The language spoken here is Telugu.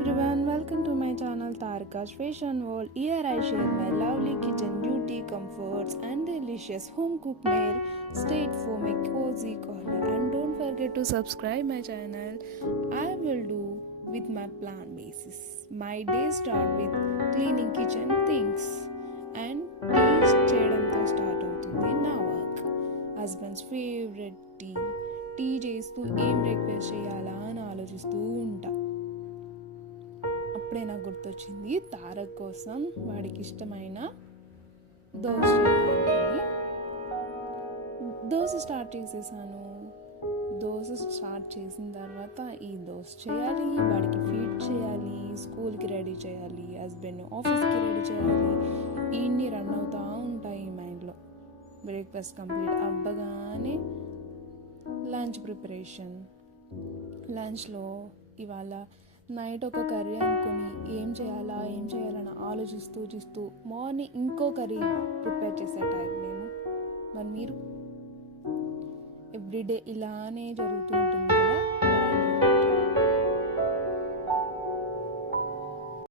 everyone, welcome to my channel Tarika's Fashion World. Here I share my lovely kitchen beauty, comforts and delicious home cooked meal straight for my cozy corner. And don't forget to subscribe my channel. I will do with my plan basis. My day start with cleaning kitchen things and tea చేయడంతో స్టార్ట్ అవుతుంది నా వర్క్. హస్బెండ్స్ ఫేవరెట్ టీ చేస్తూ ఏం బ్రేక్ఫాస్ట్ చేయాలా అని ఆలోచిస్తూ ఉంటా. అప్పుడే నాకు గుర్తొచ్చింది తారక్ కోసం వాడికి ఇష్టమైన దోశ స్టార్ట్ చేసేసాను. దోశ స్టార్ట్ చేసిన తర్వాత ఈ దోశ చేయాలి, వాడికి ఫీడ్ చేయాలి, స్కూల్కి రెడీ చేయాలి, హస్బెండ్ ఆఫీస్కి రెడీ చేయాలి, ఇన్ని రన్ అవుతూ ఉంటాయి మైండ్లో. బ్రేక్ఫాస్ట్ కంప్లీట్ అవ్వగానే లంచ్ ప్రిపరేషన్. లంచ్లో ఇవాళ నైట్ ఒక కర్రీ అనుకుని ఏం చేయాలని ఆలోచిస్తూ మార్నింగ్ ఇంకో కర్రీ ప్రిపేర్ చేసే టైప్ నేను. మరి మీరు ఎవ్రీడే ఇలానే జరుగుతూ ఉంటుంది.